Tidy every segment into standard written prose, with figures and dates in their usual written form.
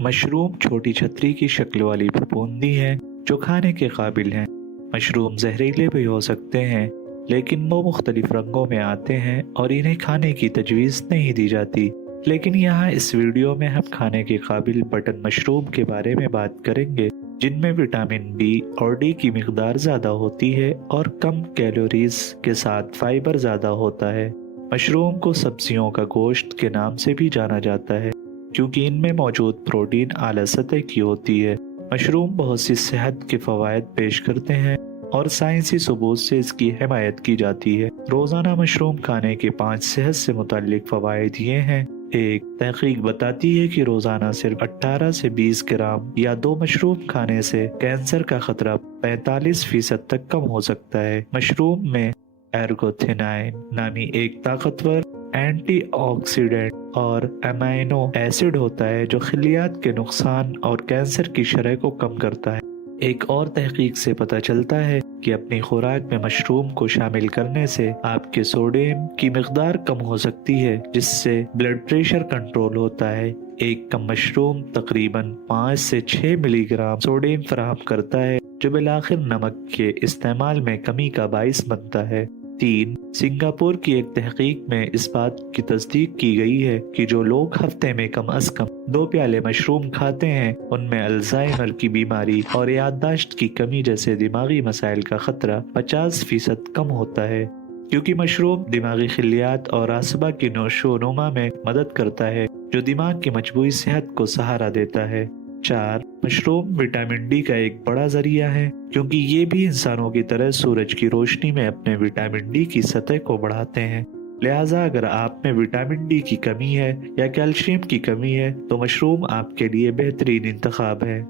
Mushroom छोटी छतरी की शक्ल वाली फफूंदी हैं जो खाने के काबिल हैं। मशरूम जहरीले भी हो सकते हैं, लेकिन वो मुख्तलिफ रंगों में आते हैं और इन्हें खाने की तजवीज़ नहीं दी जाती। लेकिन यहाँ इस वीडियो में हम खाने के काबिल बटन मशरूम के बारे में बात करेंगे, जिनमें विटामिन बी और डी की मिकदार ज़्यादा होती है और कम कैलोरीज के साथ फाइबर ज़्यादा होता है। मशरूम को सब्जियों का गोश्त के नाम से भी जाना जाता है, क्योंकि इनमें मौजूद प्रोटीन आला सतह की होती है। मशरूम बहुत सी सेहत के फवायद पेश करते हैं और साइंसी सबूत से इसकी हिमायत की जाती है। रोज़ाना मशरूम खाने के 5 सेहत से मुताल्लिक फवायद ये हैं। एक तहकीक बताती है कि रोज़ाना सिर्फ 18 से 20 ग्राम या 2 मशरूम खाने से कैंसर का खतरा 45% तक कम हो सकता है। मशरूम में एर्गोथेनाइन नामी एक ताकतवर एंटीऑक्सीडेंट और अमाइनो एसिड होता है जो खिलियात के नुकसान और कैंसर की शरह को कम करता है। एक और तहकीक से पता चलता है कि अपनी खुराक में मशरूम को शामिल करने से आपके सोडियम की मिकदार कम हो सकती है, जिससे ब्लड प्रेशर कंट्रोल होता है। एक कप मशरूम तकरीबन 5 से 6 मिलीग्राम सोडियम फराहम करता है, जो बिलाखिर नमक के इस्तेमाल में कमी का बाइस बनता है। 3. सिंगापुर की एक तहकीक में इस बात की तस्दीक की गई है कि जो लोग हफ्ते में कम अज कम 2 प्याले मशरूम खाते हैं, उनमें अल्जाइमर की बीमारी और याददाश्त की कमी जैसे दिमागी मसाइल का खतरा 50% कम होता है, क्योंकि मशरूम दिमागी खिलियात और आसबा की नोशोनुमा में मदद करता है, जो दिमाग की मजबूती सेहत को सहारा देता है। 4. मशरूम विटामिन डी का एक बड़ा जरिया है, क्योंकि ये भी इंसानों की तरह सूरज की रोशनी में अपने विटामिन डी की सतह को बढ़ाते हैं। लिहाजा अगर आप में विटामिन डी की कमी है या कैल्शियम की कमी है, तो मशरूम आपके लिए बेहतरीन इंतखाब है।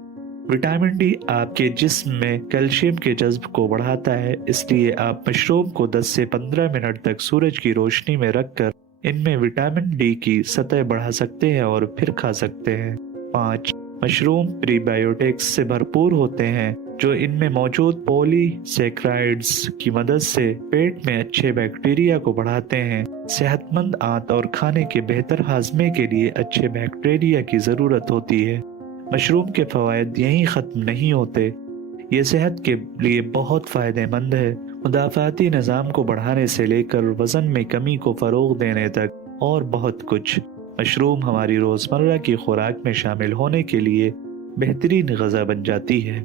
विटामिन डी आपके जिस्म में कैल्शियम के जज्ब को बढ़ाता है, इसलिए आप मशरूम को 10 से 15 मिनट तक सूरज की रोशनी में रखकर इनमें विटामिन डी की सतह बढ़ा सकते हैं और फिर खा सकते हैं। 5. मशरूम प्रीबायोटिक्स से भरपूर होते हैं, जो इनमें मौजूद पॉलीसैकेराइड्स की मदद से पेट में अच्छे बैक्टीरिया को बढ़ाते हैं। सेहतमंद आंत और खाने के बेहतर हाजमे के लिए अच्छे बैक्टीरिया की ज़रूरत होती है। मशरूम के फवायद यहीं ख़त्म नहीं होते, ये सेहत के लिए बहुत फ़ायदेमंद है। मुदाफ़ाती निज़ाम को बढ़ाने से लेकर वज़न में कमी को फ़रोग़ देने तक और बहुत कुछ। मशरूम हमारी रोज़मर्रा की खुराक में शामिल होने के लिए बेहतरीन ग़ज़ा बन जाती है।